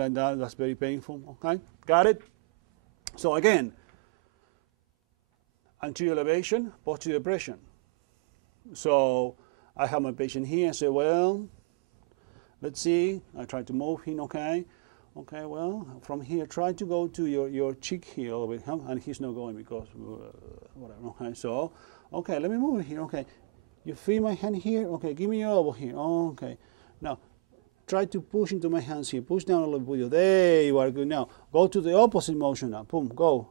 like that. That's very painful. Okay, got it? So again, anterior elevation, posterior depression. So I have my patient here and say, well, let's see. I try to move him. Okay. Okay, well, from here, try to go to your cheek here a little bit, and he's not going because whatever. Okay, so, okay, let me move it here. Okay, you feel my hand here. Okay, give me your elbow here. Okay, now try to push into my hands here. Push down a little bit. There you are. Good. Now go to the opposite motion. Now, boom, go.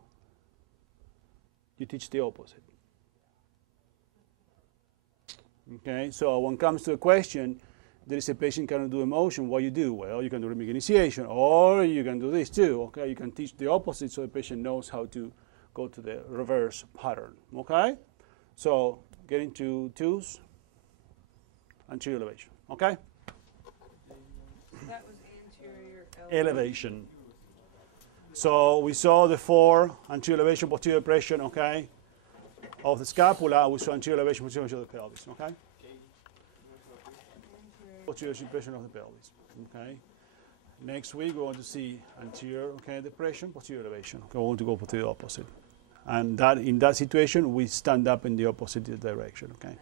You teach the opposite. Okay, so when it comes to a question, there is a patient cannot do a motion, what you do? Well, you can do rhythmic initiation, or you can do this too, okay? You can teach the opposite so the patient knows how to go to the reverse pattern, okay? So get into twos, anterior elevation, okay? That was anterior elevation. So we saw the 4 anterior elevation, posterior depression, okay? Of the scapula, we saw anterior elevation, posterior elevation of the pelvis, okay? Posterior depression of the pelvis. Okay. Next week we want to see anterior, okay, depression, posterior elevation. Okay, we want to go for the opposite, and that in that situation we stand up in the opposite direction. Okay.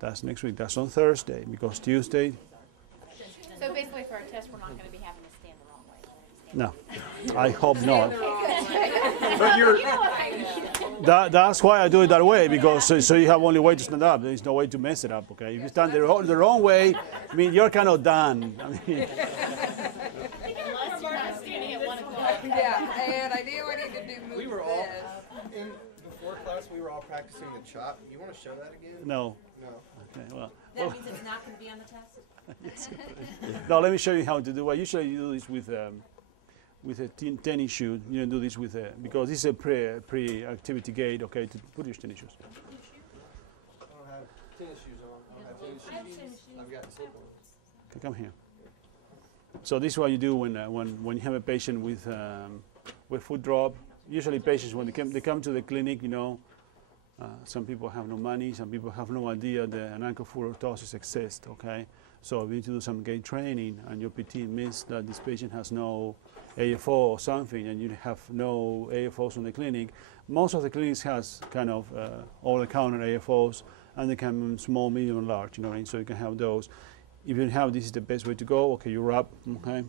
That's next week. That's on Thursday because Tuesday. So basically, for our test, we're not going to be having to stand the wrong way. No, I hope not. But you're. That's why I do it that way, because so you have only way to stand up. There's no way to mess it up, okay? If you stand the wrong way, I mean, you're kind of done. I mean, Unless you're not standing at 1 o'clock. Yeah, and I knew I needed to do move We were all, this. before class, we were all practicing the chop. You want to show that again? no. No. Okay, well, That means it's not going to be on the test? no, let me show you how to do it. Usually you do this with a tennis shoe. You don't do this with because this is a pre-activity gait, okay, to put your tennis shoes. I don't have tennis shoes on. I don't have tennis shoes. I've got slip-ons. Okay, come here. So this is what you do when you have a patient with foot drop. Usually patients, when they come to the clinic, you know, some people have no money, some people have no idea that an ankle foot orthosis exists, okay? So we need to do some gait training, and your PT missed that this patient has no AFO or something, and you have no AFOs in the clinic. Most of the clinics has kind of over-the-counter AFOs, and they come in small, medium, and large, you know what I mean? So you can have those. If you don't have, this is the best way to go. Okay, you wrap, okay,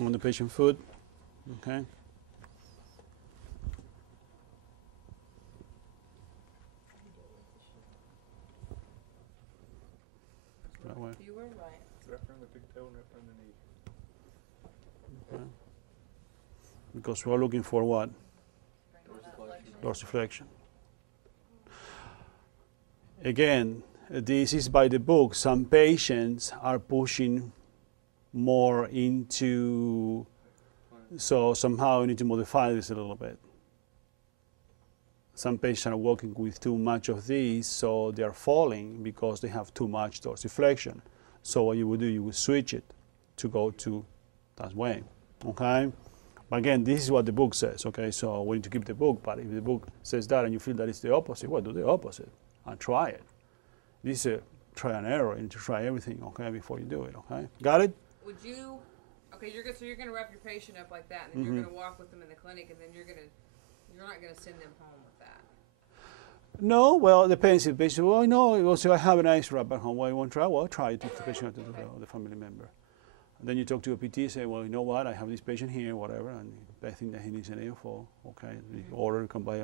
on the patient foot, okay. That way. You were right. Wrap around the big toe and wrap around the knee. Okay. Because we're looking for what? Dorsiflexion. Dorsiflexion. Again, this is by the book. Some patients are pushing more into, so somehow we need to modify this a little bit. Some patients are walking with too much of these, so they are falling because they have too much dorsiflexion. So what you would do, you would switch it to go to that way, okay? But again, this is what the book says, okay? So we need to keep the book, but if the book says that and you feel that it's the opposite, well, do the opposite and try it. This is a try and error. You need to try everything, okay, before you do it, okay? Got it? Would you, okay, so you're going to wrap your patient up like that, and then you're going to walk with them in the clinic, and then you're not going to send them home with that. No, well, it depends. If the patient, well, no, so I have a nice wrap at home. Well, you want to try? Well, try it if the patient has to do the family member. And then you talk to a PT, say, well, you know what, I have this patient here, whatever, and I think that he needs an AFO, okay? The order can buy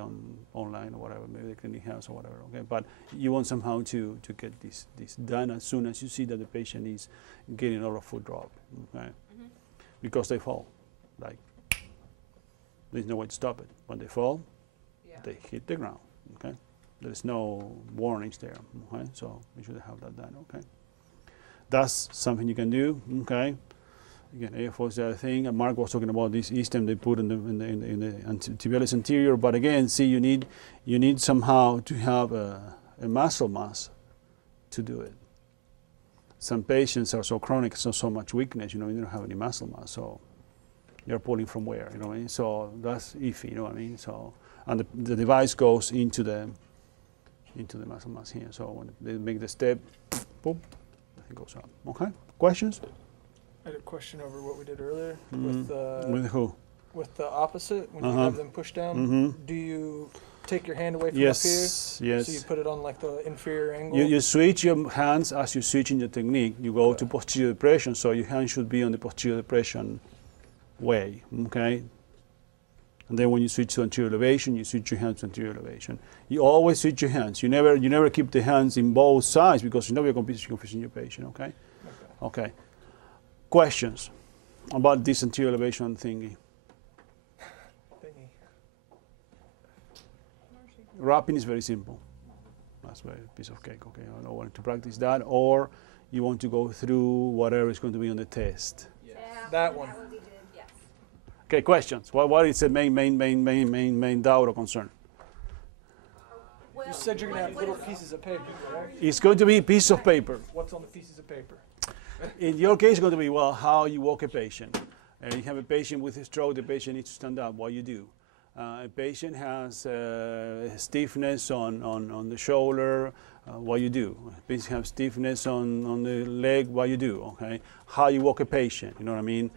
online or whatever, maybe the clinic has or whatever, okay? But you want somehow to get this done as soon as you see that the patient is getting a lot of foot drop, okay? Because they fall, like, there's no way to stop it. When they fall, they hit the ground, okay? There's no warnings there, okay? So you should have that done, okay? That's something you can do, okay? Again, AFO is the other thing. And Mark was talking about this E-stem they put in the tibialis anterior. But again, see, you need somehow to have a muscle mass to do it. Some patients are so chronic, so much weakness, you don't have any muscle mass. So you're pulling from where, you know what I mean? So that's iffy, you know what I mean? So, and the device goes into the muscle mass here. So when they make the step, boom, it goes up. Okay? Questions? I had a question over what we did earlier With who? with the opposite when you Uh-huh. have them pushed down. Mm-hmm. Do you take your hand away from Yes, up here? So you yes. put it on like the inferior angle. You switch your hands as you switch in your technique. You go to posterior depression, so your hand should be on the posterior depression way, okay? And then when you switch to anterior elevation, you switch your hands to anterior elevation. You always switch your hands. You never keep the hands in both sides because you know you're confusing your patient, okay? Okay. Questions about this anterior elevation thingy? Wrapping is very simple. That's a piece of cake, okay? I don't want to practice that, or you want to go through whatever is going to be on the test. That one. would be good, yes. Okay, questions. What is the main doubt or concern? You said you're going to have little pieces of paper, right? It's going to be a piece of paper. What's on the pieces of paper? In your case, it's going to be, well, how you walk a patient. You have a patient with a stroke, the patient needs to stand up. What you do? A patient has stiffness on the shoulder. What you do? A patient has stiffness on the leg. What you do? Okay. How you walk a patient. You know what I mean?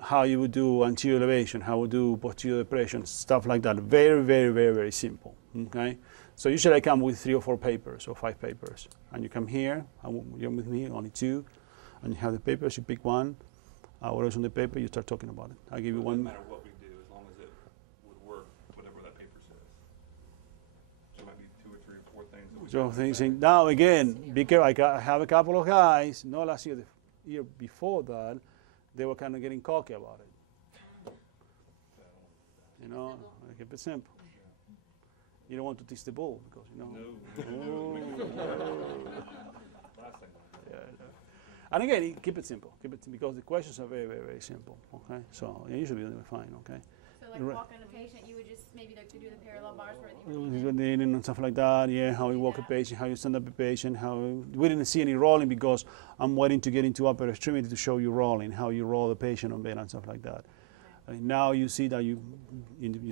How you would do anterior elevation. How you do posterior depression. Stuff like that. Very, very, very, very simple. Okay. So usually I come with 3 or 4 papers or 5 papers, and you come here. You're with me, only 2, and you have the papers. You pick one. Whatever's on the paper, you start talking about it. I give you one. No matter what we do, as long as it would work, whatever that paper says. So it might be 2 or 3 or 4 things. That we So got things back. in, now again, be careful. I have a couple of guys, not last year, the year before that, they were kind of getting cocky about it. You know, I keep it simple. You don't want to teach the bull because, you know. No. Last thing. Yeah, yeah. And again, keep it simple. Keep it because the questions are very, very, very simple. Okay, so you should be doing fine. Okay. So like Right. walking a patient, you would just maybe like to do the parallel bars where you would And stuff like that, yeah, how you walk a patient, how you stand up a patient, how we didn't see any rolling because I'm waiting to get into upper extremity to show you rolling, how you roll the patient on bed and stuff like that. Now you see that you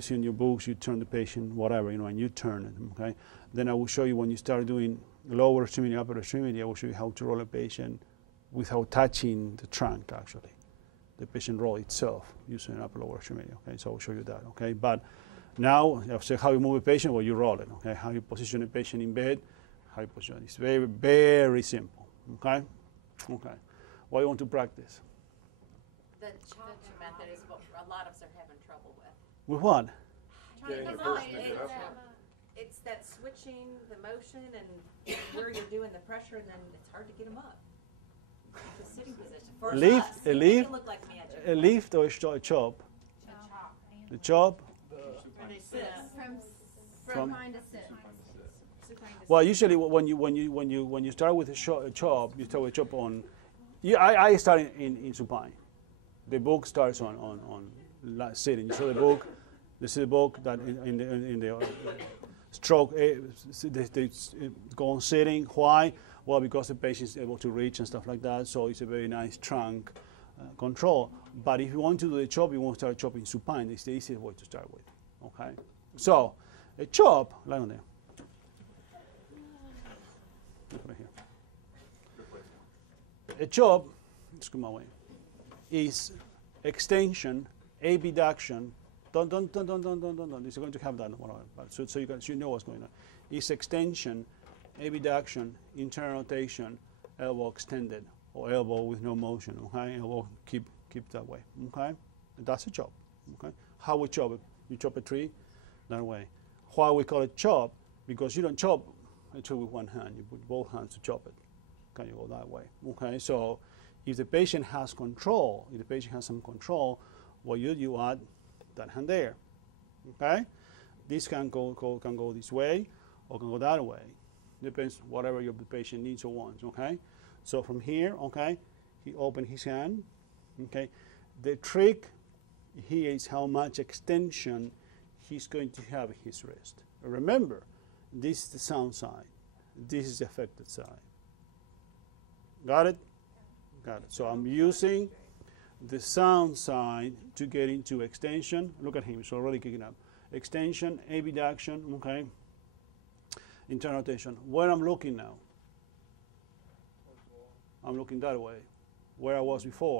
see in your books, you turn the patient, whatever, you know, and you turn it, okay? Then I will show you when you start doing lower extremity, upper extremity, I will show you how to roll a patient without touching the trunk, actually. The patient roll itself using upper lower extremity, okay? So I'll show you that, okay? But now, I'll say how you move a patient, well, you roll it, okay? How you position a patient in bed, how you position it. It's very, very simple, okay? Okay. What do you want to practice? The chop method is what a lot of us are having trouble with. With what? Getting the It's person to get up. It's that switching the motion and where you're doing the pressure, and then it's hard to get them up. The sitting position. For Lift, us, a it lift, look like magic. a lift or a chop? The chop? from behind to sit. Well, usually when you start with a chop, you start with a chop on. Yeah, I start in supine. The book starts on sitting. You saw the book. This is the book that in the stroke. They go on sitting. Why? Well, because the patient is able to reach and stuff like that. So it's a very nice trunk control. But if you want to do the chop, you want to start chopping supine. It's the easiest way to start with. Okay. So a chop, lie on there. Look right here. A chop, let's come away, is extension, abduction. Don't. It's going to have that, but so you know what's going on. It's extension, abduction, internal rotation, elbow extended, or elbow with no motion. Okay, elbow keep that way. Okay, that's a chop. Okay, how we chop it? You chop a tree that way. Why we call it chop? Because you don't chop a tree with one hand. You put both hands to chop it. Can you go that way? Okay, so if the patient has control, if the patient has some control, well, you add that hand there. Okay, this can go this way or can go that way. Depends whatever your patient needs or wants. Okay, so from here, okay, he opened his hand. Okay, the trick here is how much extension he's going to have in his wrist. Remember, this is the sound side. This is the affected side. Got it? Got it. So I'm using the sound side to get into extension. Look at him, he's already kicking up. Extension, abduction, okay. Internal rotation. Where I'm looking now? I'm looking that way. where I was before.